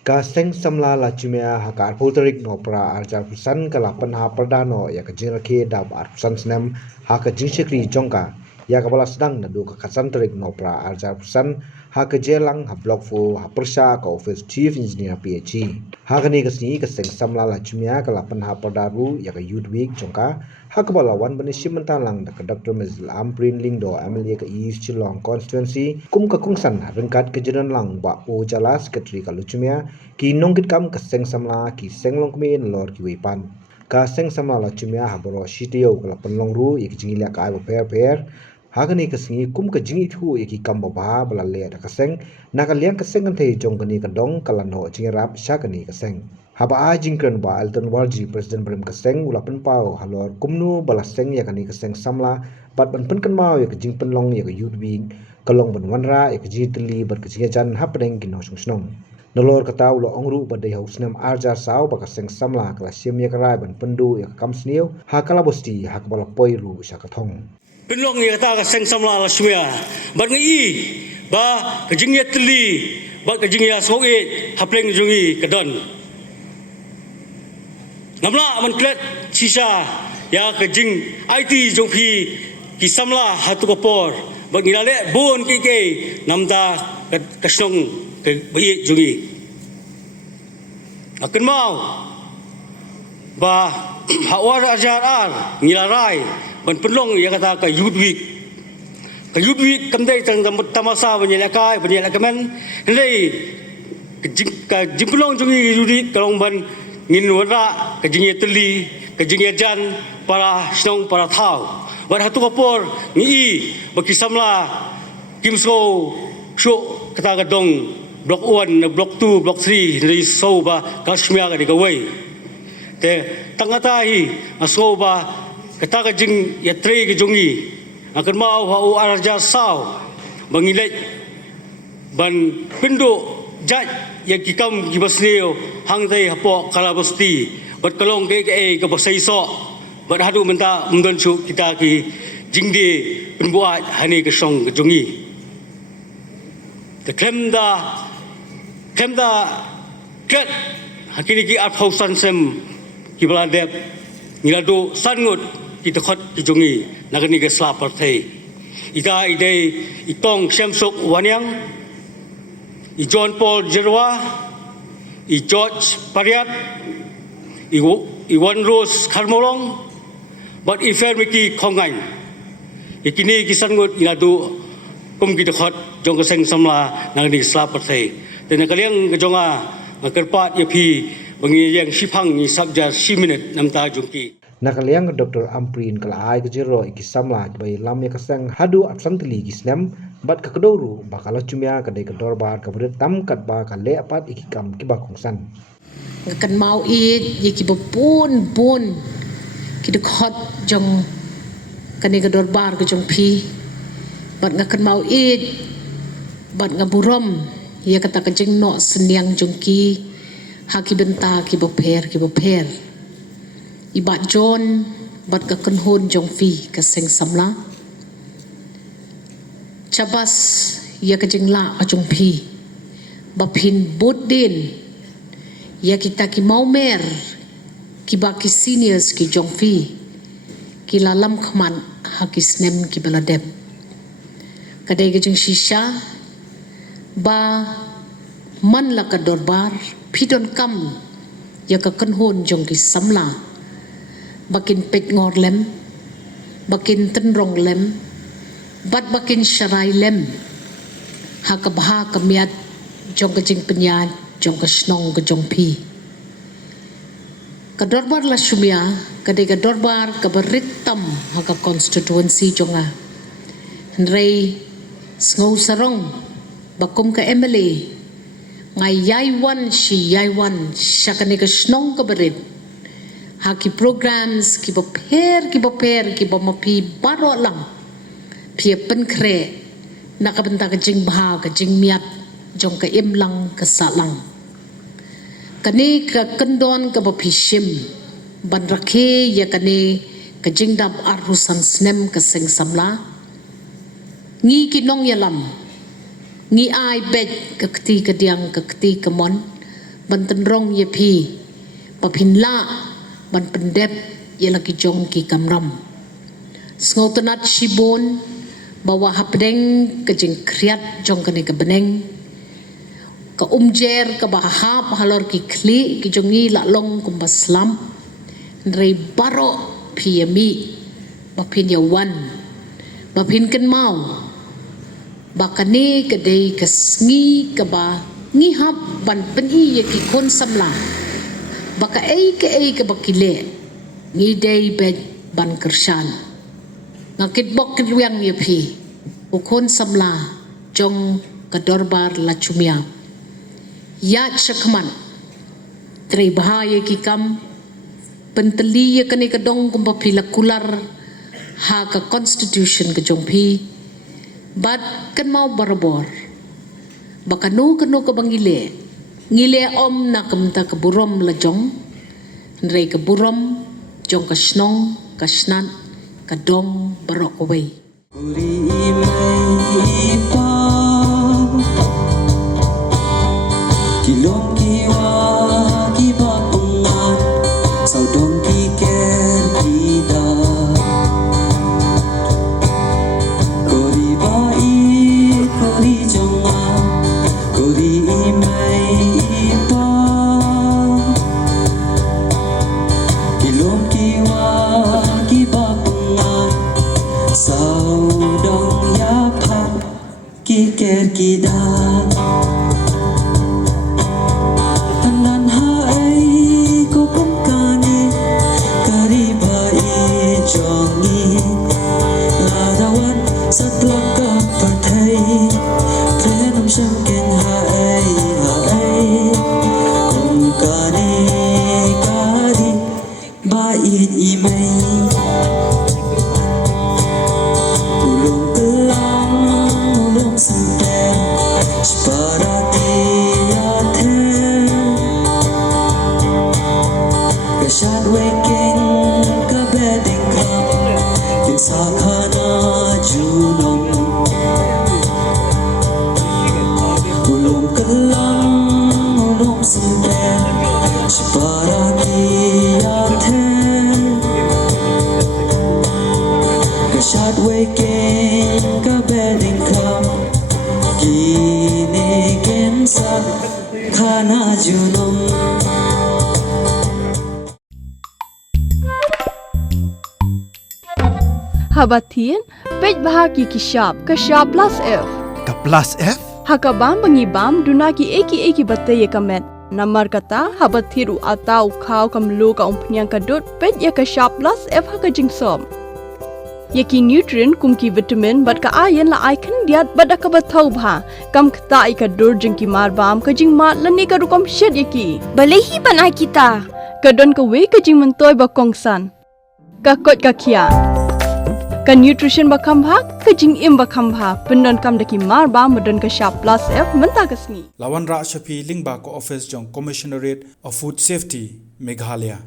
Ka seng samla la chumia hakar pulterik no pra arjar pusan kala penha perdano ya ka jingrake dab ar pusan snem haka jingshikri jongka ya ka bala sedang nadu ka kasan terik no pra arjar pusan haka jelang ha blok fu ha persha ka office chief engineer PhD haka ni ka sni ka seng samla la chumia kala penha perdaru ya ka youth week jongka haka bala wan bani simentalang da ka Dr. Mizil Amprin Lingdo MLA ka East Chilong constituency kum ka kungsan rengkat ke jiran lang ba o jala secretary ka luchumia ki nongkit kam ka seng samla ki seng long kmi in lor ki wepan ka seng samla la chumia ha boro shitio ka panlong ru ik jingi la ka ba per hagani ka singi kum ka jingi thu ki kam ba bala le ka seng na ka liang ka seng kan thei jong kani ka dong kala no jingi rap sha kani ka seng haba a jingkran ba Alton Walji president brim ka seng ulapan pau halor kumnu bala seng ya kani ka seng samla bat ban pen kan mau ya ka jing penlong ya ka youth wing kalong ban wanra ya ka ji tli bar ka jingi jan hapdeng ki no sung Nolor kata ulo ongru badai haus nem arjar sao baka seng samla kala sim ya karai ban pendu ya kam sniu ha kala bosti ha kala poiru sa kathong Penlong ya kata ka seng samla la shmia bat ngi ba ka jingya tli ba ka jingya soe hapleng jungi kadon namla man klet sisa ya ka jing IT jongpi ki samla hatu kopor ba ngilale bon ki namda ka snong ke bayi jungi akan mau ba hawar ajar ar ngilarai ban penlong ya kata ka youth week kamdai tang tamasa banyalakai banyalakamen ndai ka jimpelong jungi yudi kalong ban ngin wara ka jingi teli ka jingi jan para snong para thau ban hatu kapor ngi baki samla kimso sho kata ka dong Blok 1, Blok 2, Blok 3 dari soba Kashmir ka digaway. Te tangatahi asoba kataka jing yatre ka jungi akan mau hau arja sao bangilai ban pindo jaj ya kikam kibasneo hangtai hapo kalabasti bat kalong ke ka basai so bat hadu menta munggan chu kita ki jingde penbuat hani ka song ka jungi. Te klemda ket hakini ki at hausan sem ki baladep ngilado sangut ki tekot ki jungi nagani ke slap partai ida ide itong semsok wanyang i John Paul Jerwa i George Pariat i Wan Rose Karmolong but i fermiki kongai ikini ki sangut ngilado kum ki tekot jong keseng samla nagani ke slap partai dan kalian kejonga kerpat ya pi bangi yang sipang ni sabja 10 minit namta jungki nakaliang Dr. Amprin kala ai kejero iki samla bai lam ya kasang hadu absantli gisnem bat ka kedoru bakala cumia kadai kedor bar ka berit tam kat ba ka le apat iki kam ki ba kongsan kan mau it yiki bopun ki de khot jong kan ni kedor bar ka jong pi bat ngakan mau it bat ngaburom ya kata kajeng no senyang jongki haki benta ki boper ibat John bat ka kenhon jongfi ka seng samla cabas ya kajeng la ka jongpi bapin bodin ya kita ki maumer ki baki seniors ki jongfi ki lalam khaman haki snem ki baladep kadai kajeng shisha ba man la ka dorbar pidon kam ya ka kanhon jong ki samla bakin pet ngor lem bakin tenrong lem bat bakin sharai lem ha ka bha ka miat jong ka jing penya jong ka snong ka jong pi ka dorbar la shumia ka de ka dorbar ka beritam ha ka constituency jonga rei ngau sarong bakum ka MLA ngai yaiwan syakane ka snong ka berit haki programs ki boper ki bomapi baro lang pia penkre nakabenta ka jing bha ka jing miat jong ka imlang ka salang kani ka kendon ka bapishim ban rakhe ya kani ka jing dab arusan snem ka seng samla ngi ki nong yalam ngi ai bet ka kti ka diang ka kti ka mon banten rong ye pi papin la ban pendep ye laki jong ki kamram sngotenat shibon bawa hapdeng ke jeng kriat jong kene ke beneng ke umjer ke bahap halor ki kli ki jongi la long kumbaslam rei baro pi yemi bapin yawan bapin ken mau bakani ke dei ke sngi ke ba ngi hap ban peni ye ki kon samla baka ei ke bakile ngi dei be ban kershan ngakit bok riang ye pi ukon samla jong kadorbar la chumia ya shakman trei bahaya ki kam penteli ye kene kedong kumpa pila kular ha ka constitution ke jong pi bat kan mau barabor baka nu ke bangile ngile om na kamta ke burom la jong rei ke burom jong ka snong ka snan kadong barok away. Kilom kiwa kiba punga saudong kiker kita kori bai kori jonga kori imai ipa kilom kiwa kiba saudong yapa kiker kita tanan hai ko kumkani karibai jongi ladawan satlak ka pathai prenam shamken hai kumkani kari bait imai Shad waking ka bedding club kin sakhana junong ulum kalang ulum simpen shpara kiyathe Shad waking ka bedding club kini kin sakhana junong Habatin, pej bahagi kishab, kashab plus F. Ka plus F? Hakabam bangibam dunaki eki batay kamet. Namar kata habathiru atau kau kamlu ka umpnyang kadut pej ya kashab plus F haka jingsom. Yaki nutrient kumki vitamin bat ka ayan la icon diat bat ka bathau bha kam kta ikadur jingki marbam ka jing mat lani ka rukom shed yaki. Balehi banai kita. Kadon ka we ka jing mentoy ba kongsan. Ka kot ka kia. Ka nutrition bakam bha ka jing im bakam bha pendon kam daki marba modon ka sharp plus F menta kasni Lawan Ra Shafi Lingba ko office jong Commissionerate of Food Safety Meghalaya